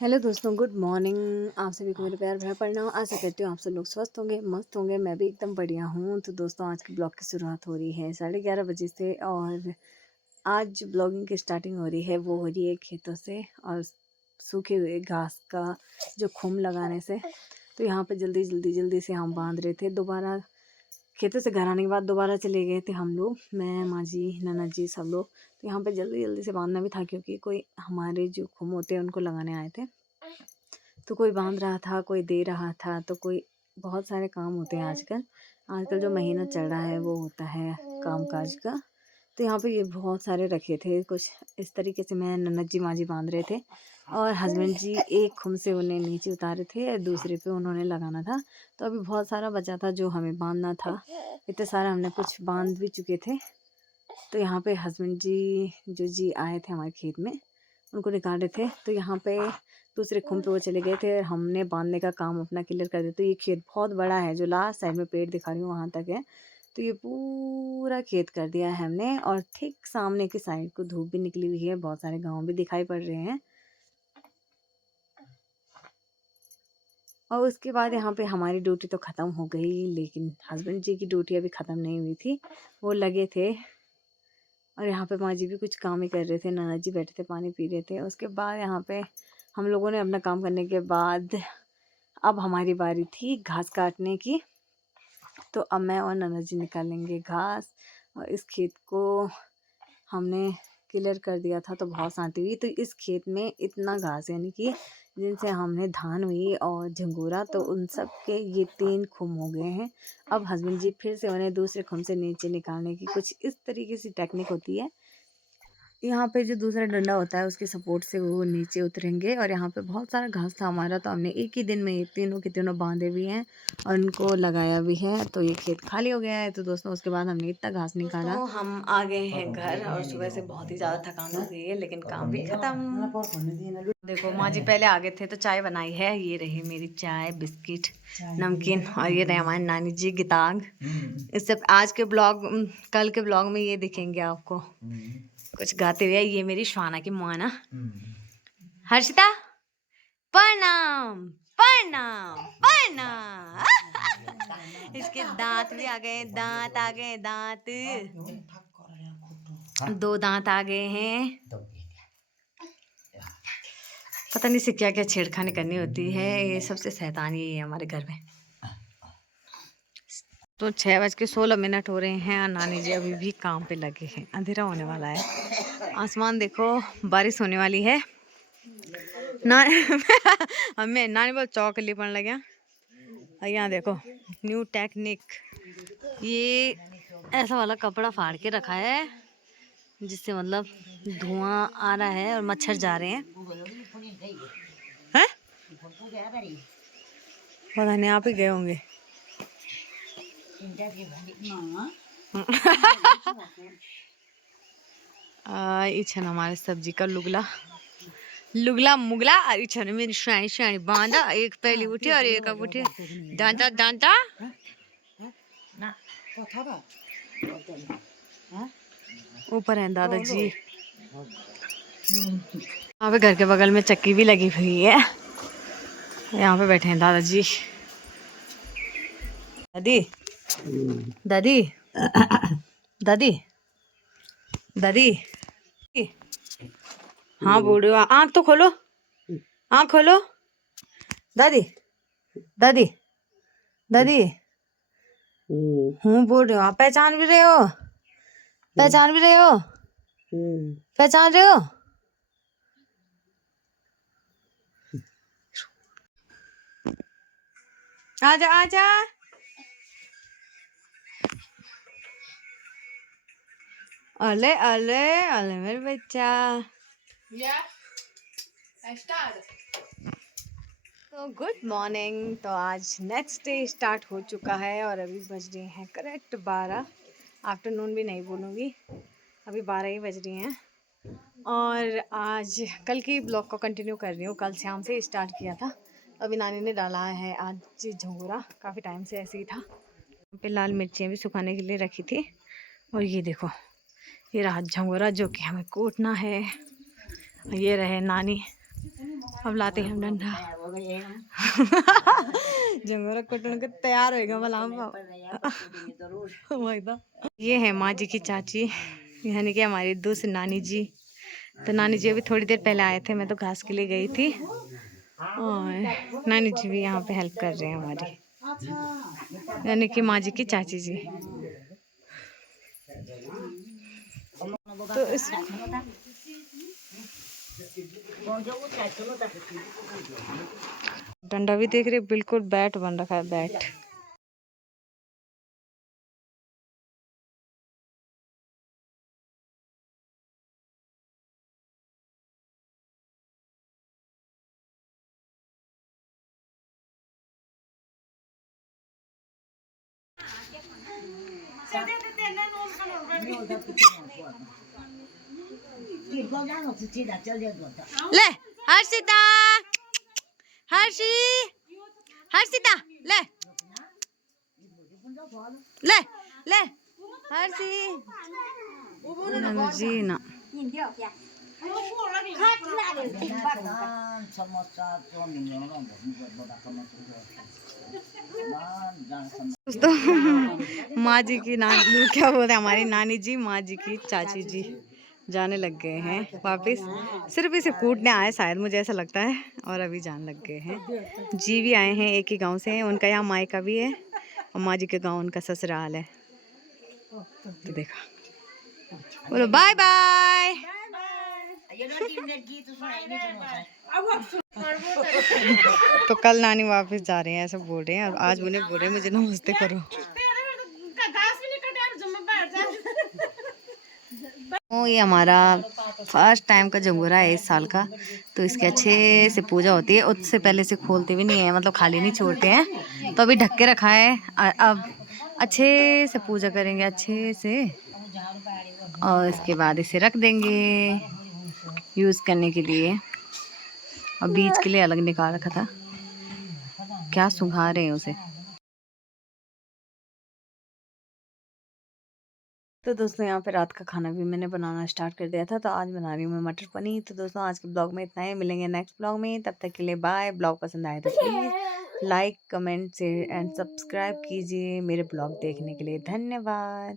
Hello दोस्तों, good morning. आप सभी को मेरे प्यार भरा प्रणाम। आशा करती हूँ आप सब लोग स्वस्थ होंगे, मस्त होंगे। मैं भी एकदम बढ़िया हूँ। तो दोस्तों, आज के ब्लॉग की शुरुआत हो रही है 11:30 बजे से। और आज जो ब्लॉगिंग की स्टार्टिंग हो रही है वो हो रही है खेतों से और सूखे हुए घास का जो खुम लगाने से। तो यहाँ पे जल्दी जल्दी जल्दी से हम बांध रहे थे। दोबारा खेतों से घर आने के बाद दोबारा चले गए थे हम लोग, मैं, माँ जी, ननद जी, सब लोग। तो यहाँ पे जल्दी जल्दी से बांधना भी था क्योंकि कोई हमारे जो खुम होते हैं उनको लगाने आए थे। तो कोई बांध रहा था, कोई दे रहा था, तो कोई बहुत सारे काम होते हैं आजकल। आजकल जो महीना चल रहा है वो होता है काम काज का। तो यहाँ पे ये बहुत सारे रखे थे। कुछ इस तरीके से मैं, ननद जी, माँ जी बांध रहे थे और हस्बैंड जी एक खुम से उन्हें नीचे उतारे थे और दूसरे पे उन्होंने लगाना था। तो अभी बहुत सारा बचा था जो हमें बांधना था। इतने सारा हमने कुछ बांध भी चुके थे। तो यहाँ पे हस्बैंड जी जो जी आए थे हमारे खेत में, उनको निकाल रहे थे। तो यहाँ पे दूसरे खुम पे वो चले गए थे और हमने बांधने का काम अपना क्लियर कर दिया। तो ये खेत बहुत बड़ा है, जो लास्ट साइड में पेड़ दिखा रही हूँ वहाँ तक है। तो ये पूरा खेत कर दिया है हमने। और ठीक सामने की साइड को धूप भी निकली हुई है, बहुत सारे गाँव भी दिखाई पड़ रहे हैं। और उसके बाद यहाँ पे हमारी ड्यूटी तो ख़त्म हो गई, लेकिन हस्बैंड जी की ड्यूटी अभी ख़त्म नहीं हुई थी। वो लगे थे और यहाँ पे माँ जी भी कुछ काम ही कर रहे थे। नाना जी बैठे थे, पानी पी रहे थे। उसके बाद यहाँ पे हम लोगों ने अपना काम करने के बाद अब हमारी बारी थी घास काटने की। तो अब मैं और नाना जी निकालेंगे घास। और इस खेत को हमने क्लियर कर दिया था तो बहुत शांति हुई। तो इस खेत में इतना घास, यानी कि जिनसे हमने धान हुई और झंगोरा, तो उन सब के ये 3 खुम हो गए हैं। अब हस्बैंड जी फिर से उन्हें दूसरे खुम से नीचे निकालने की कुछ इस तरीके से टेक्निक होती है। यहाँ पे जो दूसरा डंडा होता है उसके सपोर्ट से वो नीचे उतरेंगे। और यहाँ पे बहुत सारा घास था हमारा, तो हमने एक ही दिन में ये तीनों के तीनों बांधे भी हैं और उनको लगाया भी है। तो ये खेत खाली हो गया है। तो दोस्तों, उसके बाद हमने इतना घास निकाला। तो हम आ गए हैं घर और सुबह से बहुत ही ज़्यादा थकान हो गई है, लेकिन काम भी खत्म। देखो, माँ जी पहले आ गए थे तो चाय बनाई है। ये रही मेरी चाय, बिस्किट, नमकीन। और ये रहे हमारे नानी जी गिताग। इससे आज के ब्लॉग, कल के ब्लॉग में ये दिखेंगे आपको कुछ गाते हुए। ये मेरी श्वाना की माँ ना, हर्षिता, प्रणाम प्रणाम प्रणाम। इसके दांत भी आ गए, दांत आ गए, दांत 2 दांत आ गए हैं। पता नहीं से क्या क्या छेड़खानी करनी होती है। ये सबसे शैतानी है हमारे घर में। तो 6:16 हो रहे हैं और नानी जी अभी भी काम पे लगे हैं। अंधेरा होने वाला है, आसमान देखो, बारिश होने वाली है ना। हमें नानी बहुत चौकली पड़ने लगे। और यहाँ देखो न्यू टेक्निक, ये ऐसा वाला कपड़ा फाड़ के रखा है जिससे मतलब धुआं आ रहा है और मच्छर जा रहे हैं। हैं? पता नहीं, आप ही गए होंगे। इच्छा हमारे सब्जी का लुगला लुगला मुगला। इच्छा मेरी शानी शानी बांधा, एक पहली उठी और एक अब उठी। दांता दांता ऊपर है दादाजी। यहाँ पे घर के बगल में चक्की भी लगी हुई है। यहाँ पे बैठे हैं दादाजी। दादी दादी दादी दादी। हाँ बोल रही हो, आँख तो खोलो, आँख खोलो। दादी दादी दादी। हूँ बोल रहे हो, आप पहचान भी रहे हो, पहचान भी रहे हो, पहचान रहे हो। आजा आजा। अले अले अले मेरे बच्चा। तो गुड मॉर्निंग। तो आज नेक्स्ट डे स्टार्ट हो चुका है और अभी बज रहे हैं करेक्ट 12। आफ्टरनून भी नहीं बोलूँगी, अभी 12 ही बज रही हैं। और आज कल की ब्लॉग को कंटिन्यू कर रही हूँ। कल शाम से स्टार्ट किया था, अभी नानी ने डाला है आज झंगोरा। काफ़ी टाइम से ऐसे ही था। यहाँ पे लाल मिर्चियाँ भी सुखाने के लिए रखी थी। और ये देखो, ये रहा झंगोरा जो कि हमें कूटना है। ये रहे नानी, अब लाते हैं हम डंडा। जंगोरा कटने के तैयार होएगा भला हम। वही तो। ये है माँ जी की चाची, यानी कि हमारी दूसरी नानी जी। तो नानी जी अभी थोड़ी देर पहले आए थे, मैं तो घास के लिए गई थी और नानी जी भी यहाँ पे हेल्प कर रहे हैं हमारी, यानी कि माँ जी की चाची जी। तो इस डंडा भी देख रहे, बिल्कुल बैट बन रखा है, बैट। ले हर्षिता, हर्षी, हर्षिता ले ले ले हर्षी जी ना। दोस्तों माँ जी की नानी, क्या बोलते हैं, हमारी नानी जी माँ जी की चाची जी जाने लग गए हैं वापस। सिर्फ इसे कूटने आए शायद, मुझे ऐसा लगता है, और अभी जाने लग गए हैं। जी भी आए हैं, एक ही गांव से हैं, उनका यहाँ मायका भी है और माँ जी के गांव उनका ससुराल है। तो देखा, बोलो बाय बाय। तो कल नानी वापस जा रहे हैं ऐसा बोल रहे हैं, और आज उन्हें बोल रहे हैं मुझे नमस्ते करो। ये हमारा फर्स्ट टाइम का जंगोरा है इस साल का, तो इसके अच्छे से पूजा होती है। उससे पहले से खोलते भी नहीं है, मतलब खाली नहीं छोड़ते हैं, तो अभी ढक के रखा है। अब अच्छे से पूजा करेंगे अच्छे से, और इसके बाद इसे रख देंगे यूज़ करने के लिए। और बीज के लिए अलग निकाल रखा था, क्या सुंघा रहे हैं उसे। तो दोस्तों यहाँ पे रात का खाना भी मैंने बनाना स्टार्ट कर दिया था, तो आज बना रही हूँ मैं मटर पनीर। तो दोस्तों आज के ब्लॉग में इतना ही, मिलेंगे नेक्स्ट ब्लॉग में, तब तक के लिए बाय। ब्लॉग पसंद आए तो please like comment share and subscribe कीजिए। मेरे ब्लॉग देखने के लिए धन्यवाद।